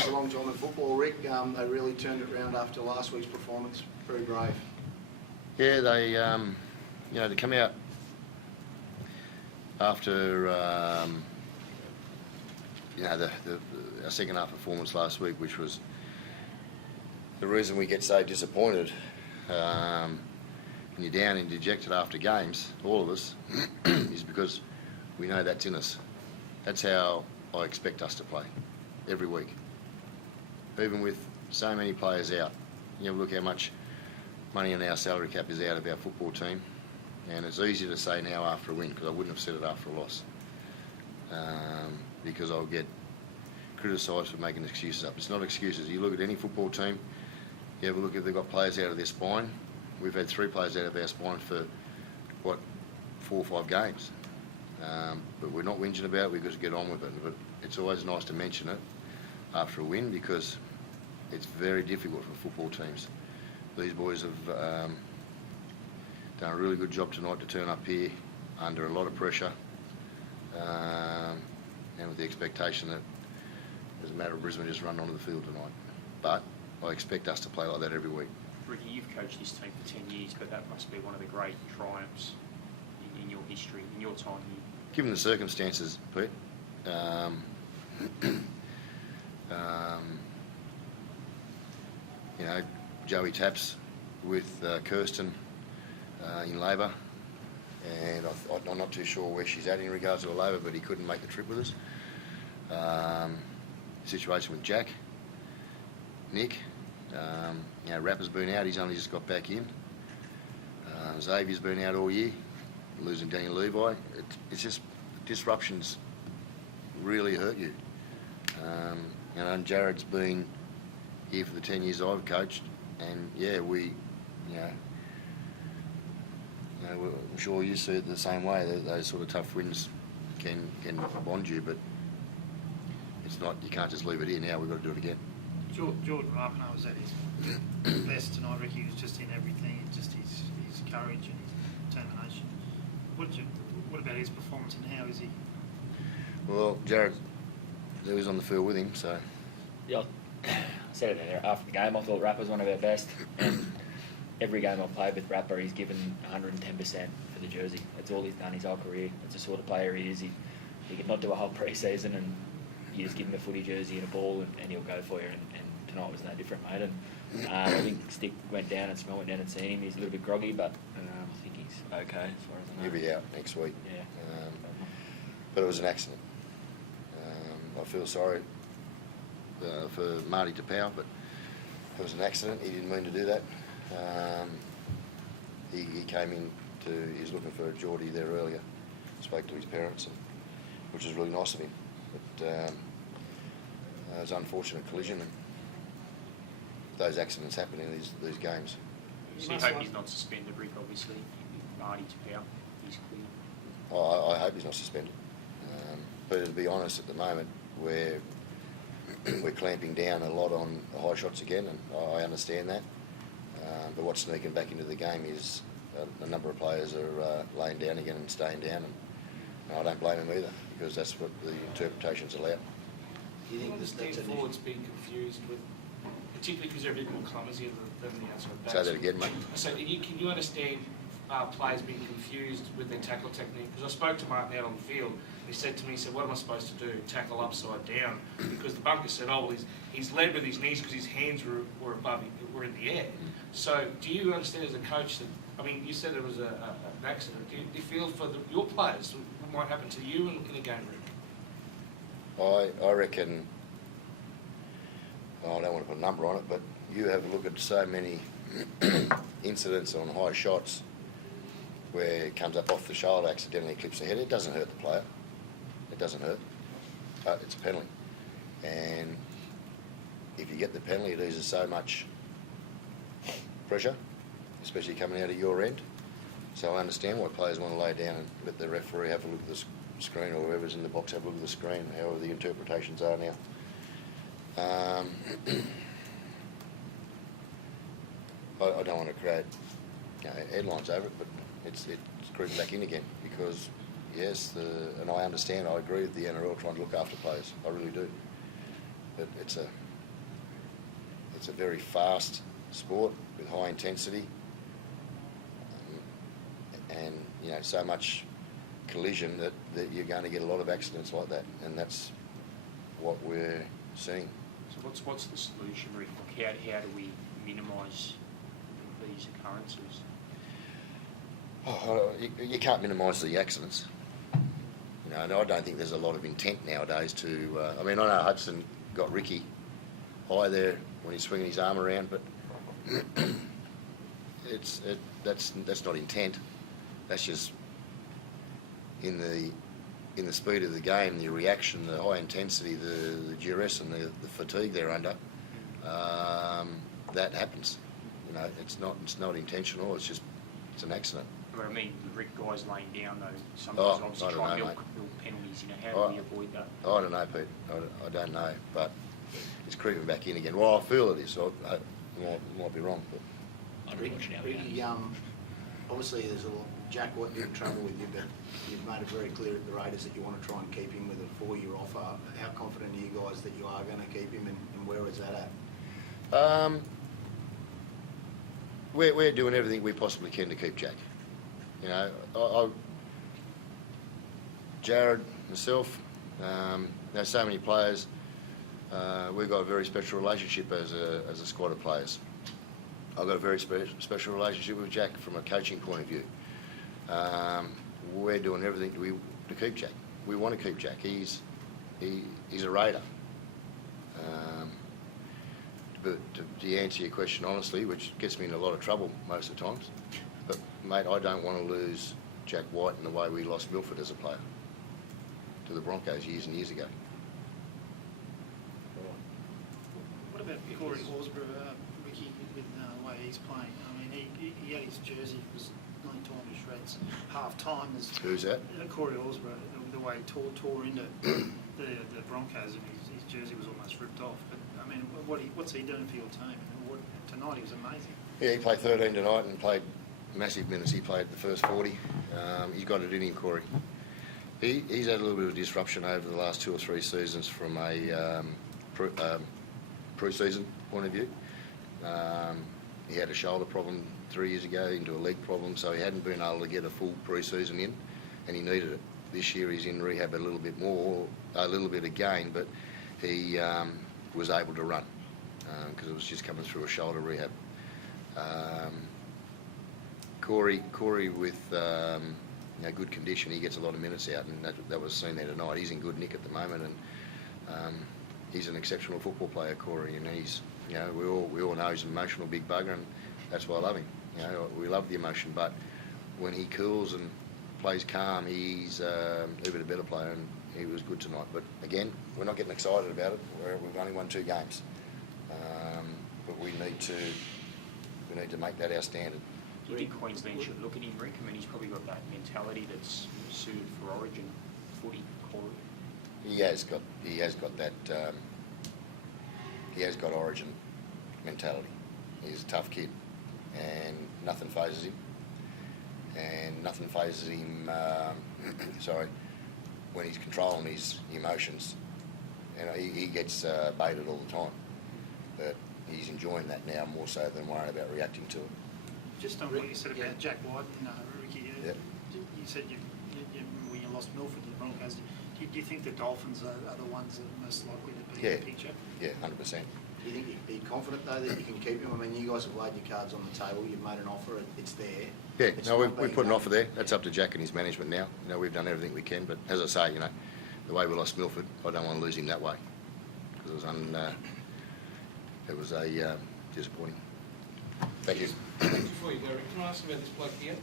for a long time in football, Rick. They really turned it around after last week's performance. Very brave. Yeah, they, to come out after, our second half performance last week, which was the reason we get so disappointed. When you're down and dejected after games, all of us, is because we know that's in us. That's how I expect us to play every week. Even with so many players out, look how much money in our salary cap is out of our football team, and it's easy to say now after a win, because I wouldn't have said it after a loss, because I'll get criticised for making excuses up. It's not excuses. You look at any football team, you have a look if they've got players out of their spine. We've had 3 players out of our spine for, 4 or 5 games. But we're not whinging about it, we've got to get on with it. But it's always nice to mention it after a win, because it's very difficult for football teams. These boys have done a really good job tonight to turn up here under a lot of pressure, and with the expectation that, as a matter of Brisbane, just run onto the field tonight. But I expect us to play like that every week. Ricky, you've coached this team for 10 years, but that must be one of the great triumphs in your history, in your time here. Given the circumstances, Pete, Joey Taps with Kirsten in labour, and I'm not too sure where she's at in regards to her labour, but he couldn't make the trip with us. Situation with Jack, Nick, Rapper's been out, he's only just got back in. Xavier's been out all year, losing Daniel Levi. It's just disruptions really hurt you. And Jared's been here for the 10 years I've coached, and I'm sure you see it the same way. Those sort of tough wins can bond you, but it's not. You can't just leave it here now. We've got to do it again. Jordan Rapinoe was at his best tonight. Ricky was just in everything. Just his courage and his determination. What about his performance, and how is he? Well, Jared, he was on the field with him, so. Yeah, I said it there after the game. I thought Rapper was one of our best, and every game I've played with Rapper, he's given 110% for the jersey. That's all he's done his whole career. It's the sort of player he is. He could not do a whole pre-season, and you just give him a footy jersey and a ball, and he'll go for you. And tonight was no different, mate. And I think Stick went down and Smell went down and seen him. He's a little bit groggy, but I think he's okay as far as I know. He'll be out next week. Yeah. But it was an accident. I feel sorry for Marty Tapau, but it was an accident. He didn't mean to do that. He came in he was looking for Geordie there earlier, spoke to his parents, which was really nice of him. But it was an unfortunate collision, and those accidents happen in these games. So you hope he's not suspended, Rick, obviously. Marty Tapau, he's clear. I hope he's not suspended. But to be honest, at the moment, we're clamping down a lot on the high shots again, and I understand that. But what's sneaking back into the game is a number of players are laying down again and staying down, and I don't blame them either, because that's what the interpretations allow. Do you think this team forward's been confused with, particularly because they're a bit more clumsy than the outside backs? Say that again, mate. So can you understand players being confused with their tackle technique? Because I spoke to Martin out on the field. He said to me, what am I supposed to do? Tackle upside down? Because the bunker said, well, he's led with his knees because his hands were above him, were in the air. So do you understand as a coach that, you said it was an accident. Do you feel for your players what might happen to you in a game, Rick? I reckon, I don't want to put a number on it, but you have a look at so many incidents on high shots where it comes up off the shoulder, accidentally clips the head. It doesn't hurt the player. It doesn't hurt, but it's a penalty. And if you get the penalty, it eases so much pressure, especially coming out of your end. So I understand why players want to lay down and let the referee have a look at the screen, or whoever's in the box have a look at the screen, however the interpretations are now. I don't want to create headlines over it, but it's creeping back in again, because yes, and I understand, I agree with the NRL trying to look after players, I really do, but it's a It's a very fast sport with high intensity, and so much collision that you're going to get a lot of accidents like that, and that's what we're seeing. So what's the solution, Rick? Like how do we minimise these occurrences? You can't minimise the accidents. And I don't think there's a lot of intent nowadays to. I know Hudson got Ricky high there when he's swinging his arm around, but that's not intent. That's just in the speed of the game, the reaction, the high intensity, the duress and the fatigue they're under. That happens. It's not intentional. It's an accident. But I mean, the Rick guys laying down though, sometimes obviously try and milk penalties. How do we avoid that? I don't know, Pete. I don't know, but it's creeping back in again. Well, I feel it is. So I might be wrong, but. I'm Ricky, watching our games. obviously there's a lot. Jack Watt didn't trouble with you, but you've made it very clear at the Raiders that you want to try and keep him with a 4-year offer. How confident are you guys that you are going to keep him, and where is that at? We're doing everything we possibly can to keep Jack. Jared, myself, there's so many players. We've got a very special relationship as a squad of players. I've got a very special relationship with Jack from a coaching point of view. We're doing everything to keep Jack. We want to keep Jack. He's a Raider. But to answer your question honestly, which gets me in a lot of trouble most of the times, but mate, I don't want to lose Jack White in the way we lost Milford as a player to the Broncos years and years ago. What about Corey Horsburgh, Ricky, with the way he's playing? He had his jersey, was nearly torn to shreds half time. Who's that? Corey Horsburgh, the way he tore into the Broncos, and his jersey was almost ripped off. But what's he doing for your team? Tonight he was amazing. Yeah, he played 13 tonight and played massive minutes. He played the first 40. He's got it in him, Corey. He's had a little bit of disruption over the last 2 or 3 seasons from a pre-season point of view. He had a shoulder problem 3 years ago into a leg problem, so he hadn't been able to get a full pre-season in, and he needed it. This year he's in rehab a little bit more, a little bit again, but he was able to run because it was just coming through a shoulder rehab. Corey with good condition, he gets a lot of minutes out, and that was seen there tonight. He's in good nick at the moment, and he's an exceptional football player, Corey, and he's, we all know he's an emotional big bugger, and that's why I love him. We love the emotion, but when he cools and plays calm, he's even a better player, and he was good tonight. But again, we're not getting excited about it. We've only won 2 games, but we need to make that our standard. Do you think Queensland should look at him, Rick? He's probably got that mentality that's suited for Origin footy, Corey. He has got that. He has got Origin mentality. He's a tough kid, and nothing phases him. And nothing phases him. When he's controlling his emotions, he gets baited all the time. But he's enjoying that now more so than worrying about reacting to it. Just on what you said about Jack White and Ricky, Yep. You said when you lost Milford to the Broncos, do you think the Dolphins are the ones that are most likely to be in the picture? Yeah, 100%. Do you think you'd be confident though that you can keep him? You guys have laid your cards on the table. You've made an offer. It's there. Yeah, It's no, not we being put an done. offer there. That's up to Jack and his management now. We've done everything we can, but as I say, the way we lost Milford, I don't want to lose him that way because it was disappointing. Thank you. Before you go, Rick, can I ask about this bloke here?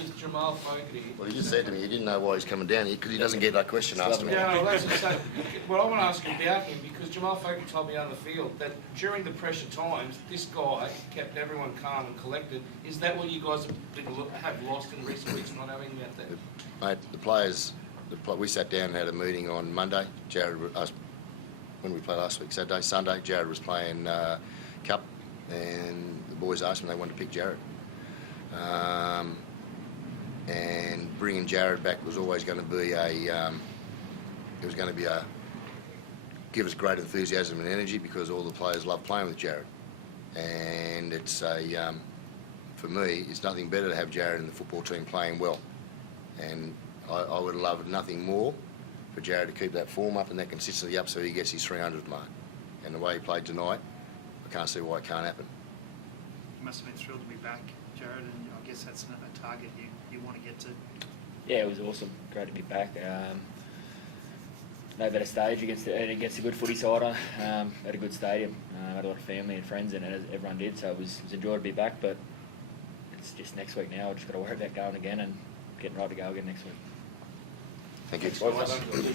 Mr. Jamal Fogarty. Well, he just said to me he didn't know why he's coming down here because he doesn't get that question asked to me. Yeah, well, that's just saying. Well, I want to ask you about him because Jamal Fogarty told me on the field that during the pressure times, this guy kept everyone calm and collected. Is that what you guys have lost in recent weeks, not having him out there? Mate, the players, we sat down and had a meeting on Monday. When we played last week, Saturday, Sunday, Jared was playing Cup, and the boys asked him if they wanted to pick Jared. And bringing Jared back was always going to be give us great enthusiasm and energy because all the players love playing with Jared. And it's a, for me, it's nothing better to have Jared in the football team playing well. And I would love nothing more for Jared to keep that form up and that consistency up so he gets his 300 mark. And the way he played tonight, I can't see why it can't happen. You must have been thrilled to be back, Jared, and I guess that's a target you want to get to. Yeah, it was awesome. Great to be back. No better stage against a good footy side. At a good stadium. Had a lot of family and friends in it, as everyone did. So it was enjoyed to be back. But it's just next week now. I just got to worry about going again and getting right to go again next week. Thank you. Well done.